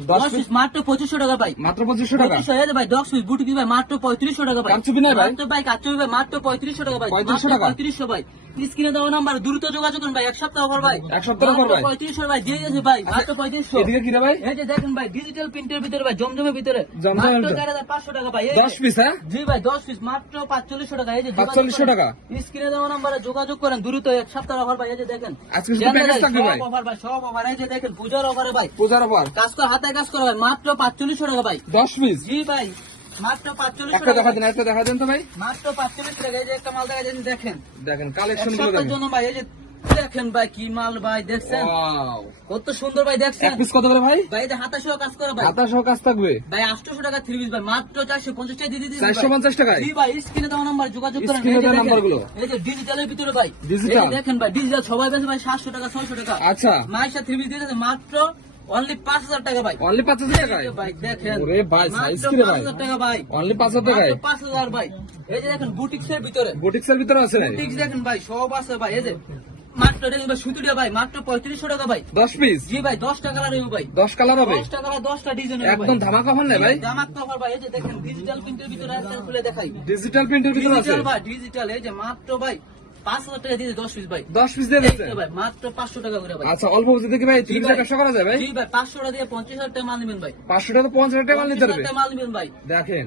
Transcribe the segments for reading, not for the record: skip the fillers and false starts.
10 10 piece মাত্র 2500 টাকা ভাই। মাত্র 2500 টাকা। 2500 ভাই 10 পিস বুটিক ভাই মাত্র 3500 টাকা ভাই। কারচুপি নাই ভাই? মাত্র ভাই কারচুপি ভাই মাত্র 3500 টাকা ভাই। 3500 টাকা? 3500 ভাই। স্ক্রিনে দেওয়া নাম্বার দ্রুত যোগাযোগ করুন ভাই, এক সপ্তাহ পর ভাই। এক সপ্তাহ পর ভাই? 3500 ভাই দিয়ে দিয়েছে ভাই, মাত্র 3500। এদিকে কি রে ভাই? এই যে দেখেন ভাই ডিজিটাল প্রিন্টের ভিতরে ভাই জমজমের ভিতরে জমজমের মাত্র ভিতরে। 4500 টাকা ভাই। এই যে 10 পিস হ্যাঁ? জি ভাই 10 পিস মাত্র 4500 টাকা। এই যে 4500 টাকা? স্ক্রিনে দেওয়া নাম্বারে যোগাযোগ করেন দ্রুত, এক সপ্তাহ অফার ভাই। এই যে দেখেন আজকে শুধু প্যাকেজ থাকবে ভাই? সব অফার ভাই, সব অফার। এই যে দেখেন পূজার অফারে ভাই, পূজার অফার কাজ করা হাতে কাজ করা ভাই মাত্র 4500 টাকা ভাই। 10 পিস। জি ভাই মাত্র 4500 একটা টাকা দেখা দেন, একটা দেখা দেন তো ভাই। মাত্র 4500 টাকা। এই যে একটা মাল দেখা যাচ্ছে দেখেন, দেখেন এক কালেকশন গুলো সপ্তাহের দেখেন। জন্য ভাই। এই যে দেখেন ভাই কি মাল ভাই, দেখছেন ওয়াও, কত সুন্দর ভাই, এক দেখছেন পিস কত করে ভাই? ভাই। এই যে হাতা সহ কাজ করা ভাই, হাতা সহ কাজ থাকবে ভাই 800 টাকা 3 পিস ভাই মাত্র 450 টাকা দিয়ে দিচ্ছি 450 টাকায়। জি ভাই স্ক্রিনে দেওয়া নাম্বার যোগাযোগ করেন। স্ক্রিনে এই যে দেওয়া দেখেন, নাম্বারগুলো। এই যে ডিজিটালের ভিতরে ভাই, ডিজিটাল? এই যে দেখেন ভাই ডিজিটাল সবাই বেশি ভাই 700 টাকা 600 টাকা। আচ্ছা, মাইশা 3 পিস দিয়ে দিচ্ছে মাত্র অনলি 5000 টাকা ভাই। অনলি 5000 টাকায়? এই যে ভাই দেখেন, ওরে ভাই সাইজ মাত্র কি রে ভাই? 5000 টাকা ভাই, অনলি 5000 টাকায়? মাত্র 5000 ভাই। এই যে দেখেন বুটিক্সের ভিতরে, বুটিক্সের ভিতরে আছে নাকি? বুটিক্স দেখেন ভাই সব আছে ভাই। এই যে মাত্র দেখেন ভাই সুতুরিয়া ভাই মাত্র 3500 টাকা ভাই। 10 পিস? জি ভাই 10 টাকা লাগবে ভাই, 10 কালার হবে? 10 টাকা 10টা ডিজাইন একদম ধামাকা অফার না ভাই? জামাত কভার ভাই। এই যে দেখেন ডিজিটাল প্রিন্টের ভিতরে আছে, খুলে দেখাই। ডিজিটাল প্রিন্টের ভিতরে আছে? ডিজিটাল ভাই ডিজিটাল। এই যে মাত্র ভাই 5000 টাকা দিয়ে 10 পিস ভাই। 10 পিস দিয়ে দিচ্ছে? এই যে ভাই মাত্র 500 টাকা করে ভাই। আচ্ছা, অল্প বুঝে দেখি ভাই 30 টাকা করা যায় ভাই? জি ভাই 500 টাকা দিয়ে 50000 টাকা মাল নেবেন ভাই। 500 টাকা 5000 টাকা মাল নিতে 50000 পারবে? টাকা মাল নেবেন ভাই। দেখেন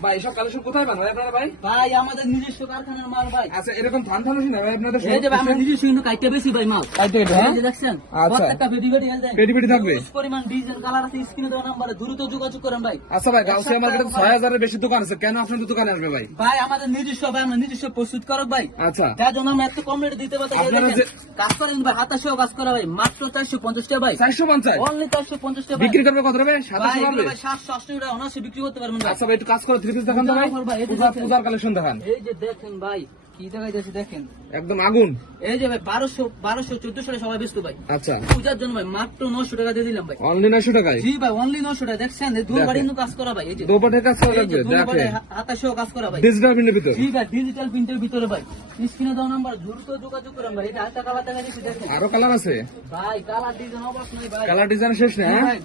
ভাই, এসব কালেকশন কোথায় পান ভাই আপনারা ভাই? ভাই আমাদের নিজস্ব কারখানার মাল ভাই। আচ্ছা, এরকম থান থান না ভাই আপনাদের? এই যে ভাই আমরা নিজস্ব কিন্তু কাইটে বেশি ভাই মাল। কাইটে এটা, হ্যাঁ? এই যে দেখছেন আচ্ছা। প্রত্যেকটা পেটি পেটি দেন, পেটি পেটি থাকবে? হিউজ পরিমাণ ডিজাইন কালার আছে, স্ক্রিনে দেওয়া নম্বরে দ্রুত যোগাযোগ করেন ভাই। আচ্ছা ভাই, গাউসিয়া মার্কেটে 6000 এর বেশি দোকান আছে, কেন আপনাদের দোকানে আসবে ভাই? ভাই আমাদের নিজস্ব ভাই, আমরা নিজস্ব প্রস্তুত করক ভাই, আচ্ছা, তার জন্য আমরা এত কম রেটে দিতে পারতে। আপনারা যে- কাজ করেন ভাই, হাতা সহ কাজ করা ভাই মাত্র 450 টাকা ভাই। 450? অনলি 450 টাকা ভাই। বিক্রি করবে কত রে ভাই? ভাই 700 এগুলো হবে? ভাই 700 800 টাকা অনায়াসে বিক্রি করতে পারবেন ভাই। আচ্ছা ভাই, একটু কাজ করে 3 পিস দেখান তো ভাই। পূজার ভাই, এই যে পূজার দেখেন। পূজার কালেকশন দেখান। এই যে দেখেন ভাই কি দেখা যাচ্ছে দেখেন, একদম আগুন। এই যে ভাই 1200 1400 টাকা সবাই ব্যস্ত ভাই। আচ্ছা, পূজার জন্য ভাই মাত্র 900 টাকা দিয়ে দিলাম ভাই। অনলি 900 টাকায়? জি ভাই অনলি 900 টাকা। দেখছেন এই দুবারে কিন্তু কাজ করা ভাই। এই যে দোপাটের কাজ করা এই যে লাগবে, দুবারে দেখেন হাতা সহ কাজ করা ভাই। ডিজিটাল প্রিন্টের ভিতর? জি ভাই ডিজিটাল প্রিন্টের ভিতরে ভাই। স্ক্রিনে দেওয়া নাম্বার দ্রুত যোগাযোগ করেন ভাই। এটা আরেকটা কালার দেখা যাচ্ছে দেখেন আরো কালার আছে? ভাই, কালার ডিজাইন অবাক নাই ভাই। কালার ডিজাইন শেষ না? জি হ্যাঁ? ভাই,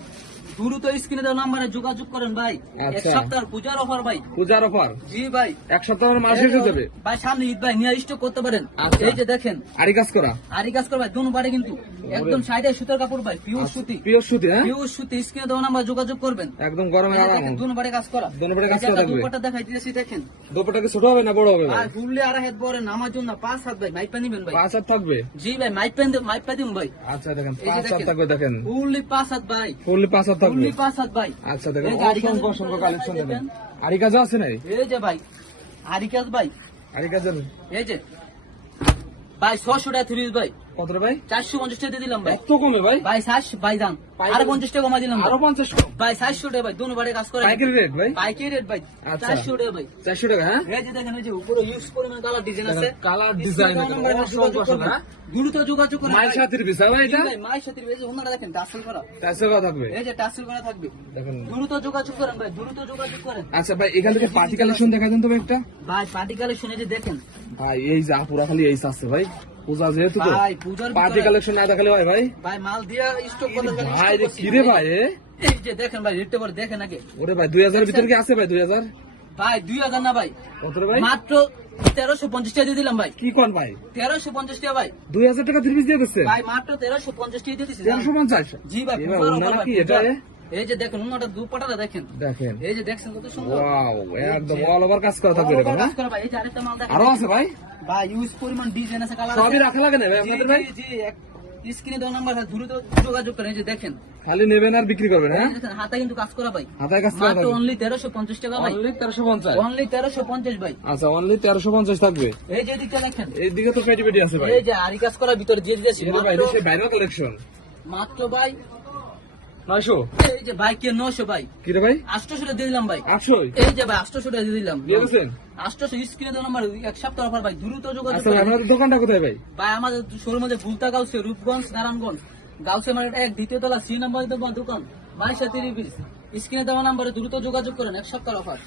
দ্রুত স্ক্রিনে দেওয়া নাম্বারে যোগাযোগ করেন ভাই। এক আচ্ছা। সপ্তাহের পূজার অফার ভাই। পূজার অফার জি ভাই, এক সপ্তাহের মাল শেষ হয়ে যাবে? ভাই সামনে ঈদ ভাই, নিয়ে স্টক করতে পারেন। আচ্ছা। এই যে দেখেন আরি কাজ করা? আরি কাজ করে ভাই, দুনো বাড়ি কিন্তু একদম সাইডে সুতার কাপড় ভাই, পিওর সুতি। পিওর সুতি? হ্যাঁ, পিওর সুতি। স্ক্রিনে দেওয়া নাম্বার যোগাযোগ করবেন। একদম গরমে আরাম। দুনো বাড়ি কাজ করা, দুনো বাড়ি কাজ এই যে করা একটা থাকবে। দুপাট্টা দেখাই দিয়েছি দেখেন। দোপাটা কি ছোট হবে না বড় হবে ভাই? আর ফুললে আর হাত বড় নামার জন্য 5 হাত ভাই, মাইপা নিবেন ভাই। 5 হাত থাকবে? জি ভাই মাইপা দিন ভাই। আচ্ছা দেখেন, এই যে 5 হাত দেখেন। থাকবে দেখেন, ফুললি 5 হাত ভাই, ফুললি 5 হাত থাকবে। ফুললি 5 হাত ভাই। আচ্ছা দেখেন, এই যে আরি কাজ- অসংখ্য অসংখ্য কালেকশন দেখেন। আরি কাজও আছে নাই? এই যে ভাই আরি কাজ ভাই। আরি কাজের এই যে ভাই 600 টাকা 30 ভাই, কত রে ভাই? 450 টাকা দিয়ে দিলাম ভাই। এত কমে ভাই? ভাই 700 ভাই দাম আর 50 টাকা কমা দিলাম ভাই। আরো 50 কম? ভাই 400 টাকা ভাই, দুনো বাড়ি কাজ করে। পাইকারি রেট ভাই? পাইকারি রেট ভাই আচ্ছা। 400 টাকা ভাই। 400 টাকা? হ্যাঁ, এই যে দেখেন, এই যে উপরে ইউজ পরিমাণ কালার ডিজাইন আছে। কালার ডিজাইন অসংখ্য অসংখ্য। হ্যাঁ, দ্রুত যোগাযোগ করেন মাইল ভাই। সাথে পিস ভাই এটা? জি ভাই, মায়ের সাথে এই যে ওনারা দেখেন টাসেল করা, 400 টাকা থাকবে এই যে টাসেল করা থাকবে। দেখেন। দ্রুত যোগাযোগ করেন ভাই, দ্রুত যোগাযোগ করেন আচ্ছা ভাই, এখান থেকে পার্টি কালেকশন দেখা দেন তো ভাই একটা। ভাই। পার্টি কালেকশন এই যে দেখেন ভাই, এই যে আপুরা খালি এই আছে ভাই, পূজা যেহেতু তো ভাই, পূজার পার্টি ভিতরে কালেকশন না দেখালে হয় ভাই? ভাই মাল দিয়া স্টক করতে গেলে ভাই stock রে, করছি। কি রে ভাই এ? এই যে দেখেন ভাই, রেটটা পরে দেখেন আগে ওরে ভাই, 2000 এর ভিতরে কি আছে ভাই? 2000? ভাই 2000 না ভাই, কত রে ভাই? মাত্র 1350 টাকা দিয়ে দিলাম ভাই। কি কোন ভাই? 1350 টাকা ভাই। 2000 টাকা 3 পিস দিয়ে দিচ্ছে? ভাই মাত্র 1350 টাকা দিয়ে দিছি। 1350? জি ভাই, এবার পূজার ওনা offer নাকি ভাই, এটা? পূজার। এই যে দেখেন ওনাটা দুপাটাটা দেখেন, দেখেন, এই যে দেখছেন কত সুন্দর। ওয়াও, একদম অল ওভার কাজ করা থাকবে এরকম। কাজ হ্যাঁ? করা ভাই। এই যে আরেকটা মাল দেখেন আরো আছে ভাই? ভাই, ইউজ পরিমাণ ডিজাইন আছে, কালার সবই আছে। রাখা লাগে না ভাই আপনাদের ভাই? জি স্ক্রিনে দেওয়া নাম্বার ভাই, দ্রুত যোগাযোগ করেন। এই যে দেখেন, খালি নেবেন আর বিক্রি করবেন? হ্যাঁ, এই যে দেখেন, হাতে কিন্তু কাজ করা ভাই। হাতায় কাজ করা মাত্র থাকবে অনলি 1350 টাকা ভাই। অনলি 1350? অনলি 1350 ভাই। আচ্ছা, অনলি 1350 থাকবে। এই যে দিকটা দেখেন, এইদিকে তো পেটি পেটি আছে ভাই। এই যে আরি কাজ করার ভিতরে দিয়ে দিয়েছি এর ভাই সেই বাইরের কালেকশন মাত্র ভাই। 900? এই যে ভাই কে 900 ভাই, কি রে ভাই? 800 টাকা দিয়ে দিলাম ভাই। 800? এই যে ভাই 800 টাকা দিয়ে দিলাম। দিয়ে দিচ্ছেন? 800 স্ক্রিনে দেওয়া নাম্বার, এক সপ্তাহ অফার ভাই, দ্রুত যোগাযোগ আচ্ছা, করেন। আপনাদের দোকানটা কোথায় ভাই? ভাই আমাদের শোরুম মধ্যে ভুলতা গাউসে, রূপগঞ্জ, নারায়ণগঞ্জ গাউসে মানে 1 দ্বিতীয় তলা C নম্বর দোকান, 2230 পিস। স্ক্রিনে দেওয়া নাম্বারে দ্রুত যোগাযোগ করেন, এক সপ্তাহ অফার।